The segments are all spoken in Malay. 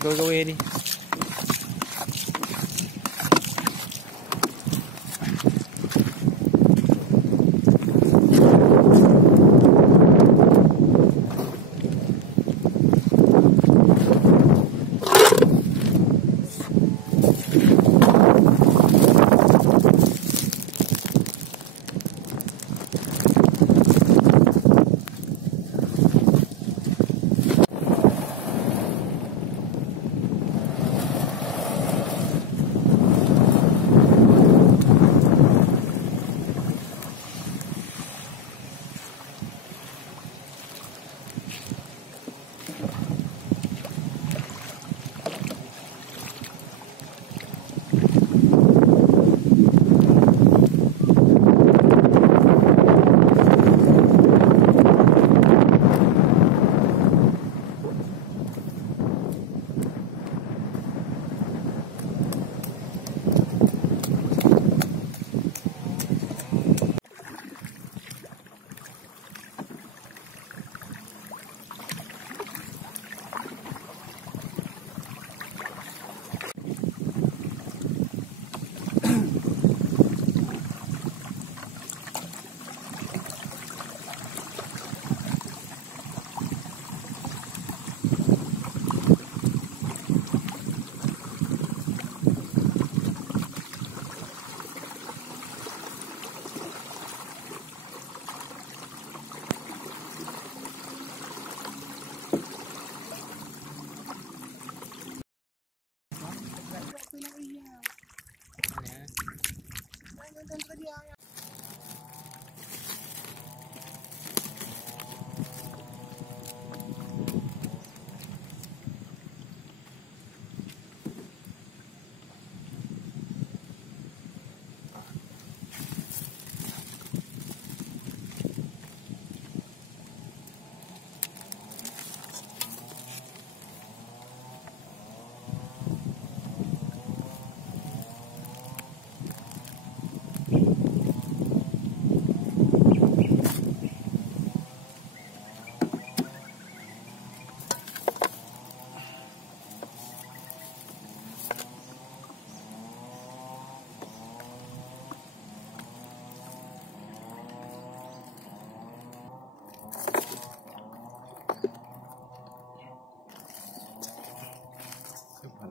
gawe ni.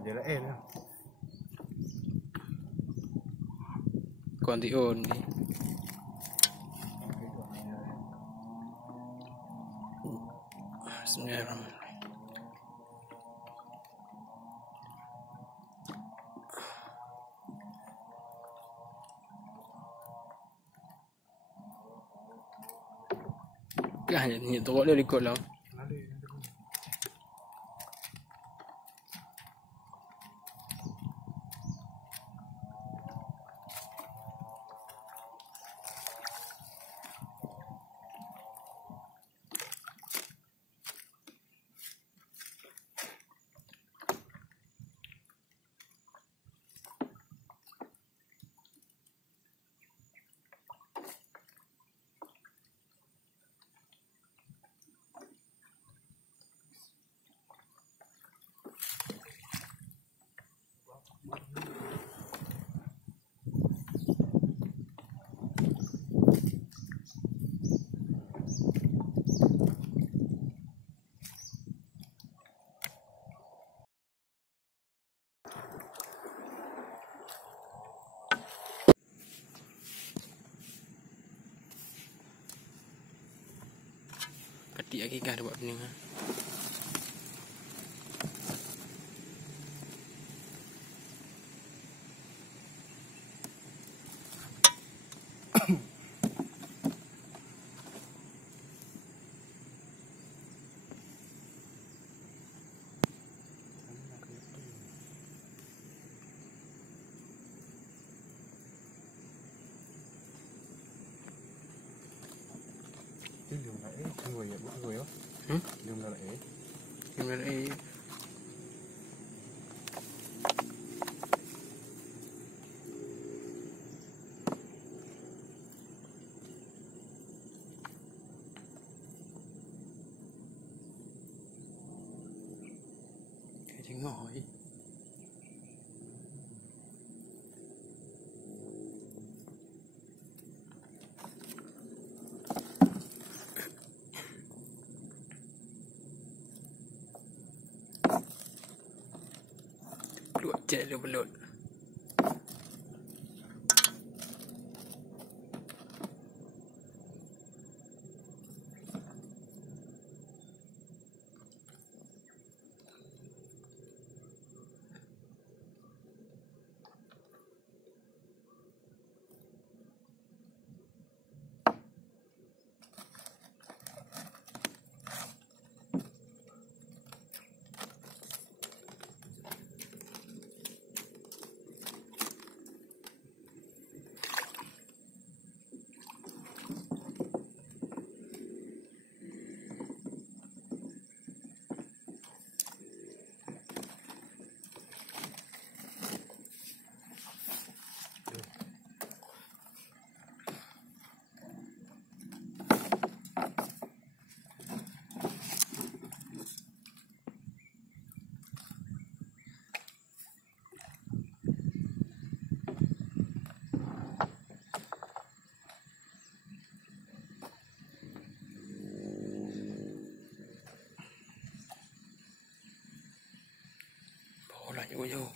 Dia lah lah. Konti on ni. Bismillahirrahmanirrahim. Kan ni teruk dia ikut lah. Ketik lagi kan ada buat pening lah. Đường lại người vậy mọi người không? Đường lại Đường lại tengok Ngồi. Luộc chè được belut. Vô vô.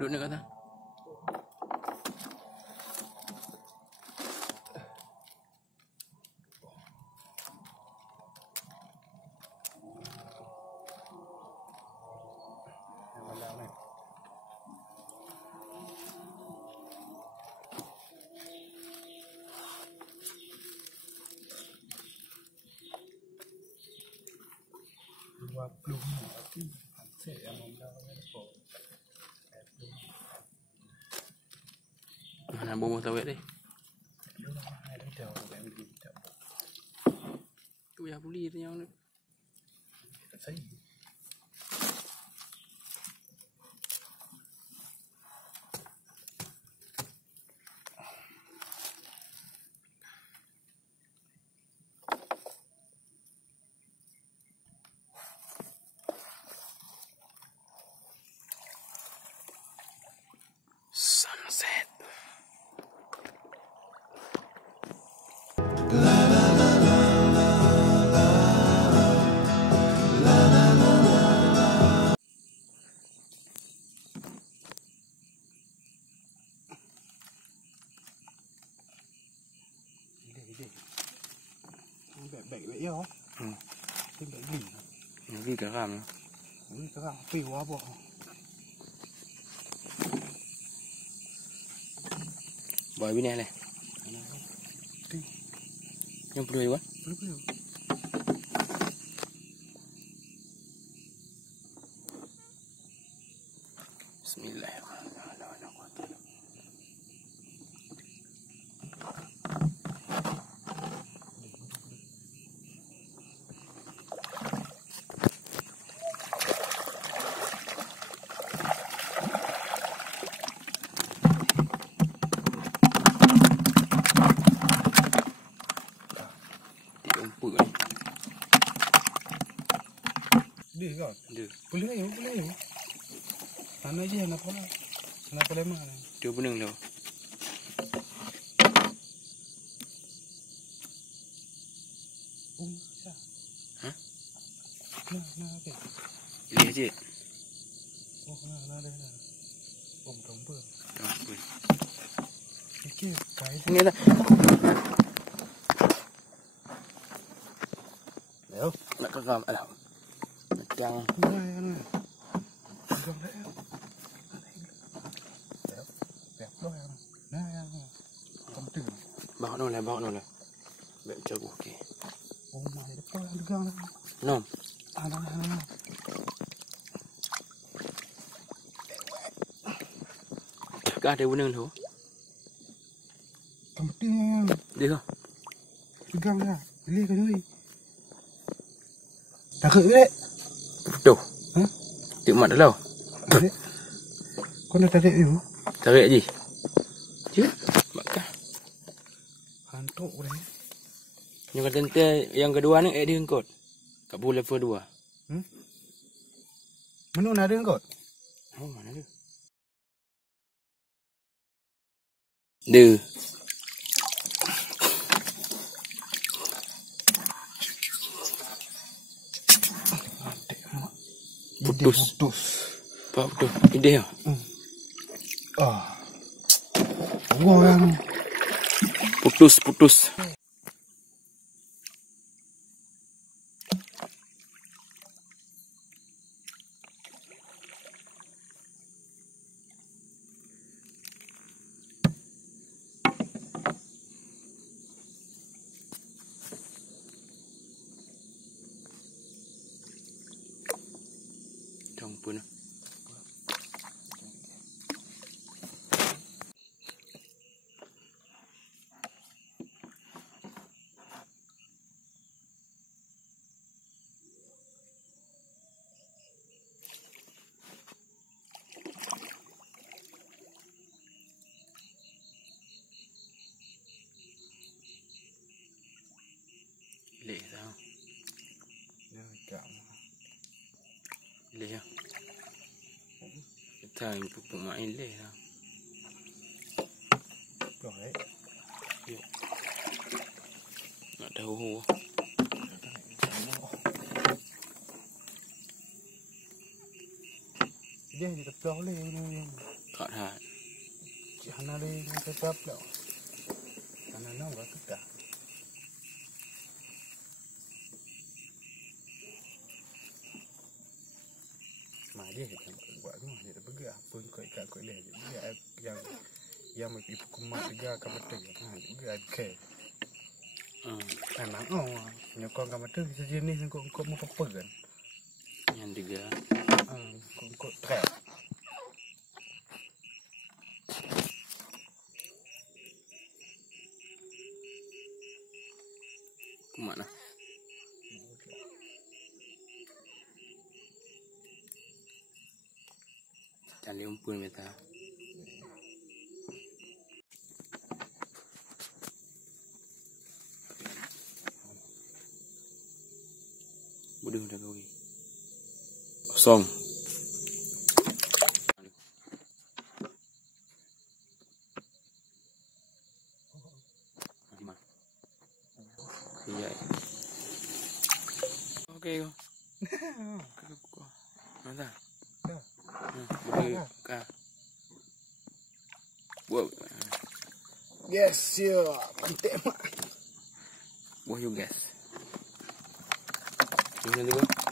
Duduk nak kata. Belum tapi saya yang membawa ekor. Mana buah sawit ni? Tu yang buli tu yang ni. Sunset. Baik ya. Baik ni. Ini garam. Ini garam pi wa bo. Buat bini ni. Yang perlu ya? Perlu. Bismillahirrahmanirrahim. Empuk ni. Dia kan? Dia. Boleh ayo. Sana je nak apa? Sana apa lemah. Dia benang tu. Hah? Nah, okey. Lihat je. Oh, nah ada. Oh, tompa. Apa? Okey, kai. Ni dah. Ayo. Nak keram. Alah. Macam. Nah. Gom dah. Bẹp đôi à? Nè, cầm tử. Bawa nol lah. Baik macam okey. Oh my, depan degang dah. Nom. Nah. Kah ada benang tu. Cầm tử nha. Dia ke? Degang dah. Beli ke duit? Takut ke? Tu. Hah? Tik mat dah. Kau nak tarik you? Tarik je. Je. Makan. Hantuk dah. Yang kata yang kedua ni dia engkau. Kat pool level 2. Mana nak ada kau? Oh, mana dia? Dia. Putus. Apa tu? Ide ya? Orang. Putus. Pun leh tau. Leh ya. Kita pupuk main leh tau. Rồi. Nak tahu. Dia di tepi oleh ni. Tak ada. Hana le tetap dah. Hana nak buat kita. Dia buat tu dia dah bergerak pun kau ikat kau dia yang mesti kumat juga kan betul juga okey memang nyokong kan betul sejenis kau mau apa kan Yang juga kau trap mana? Cari umpun meta. Buduh dah kau. Kosong. Okey kau. Mana? Buah. yes ya mantap Buah you guys. Ini juga.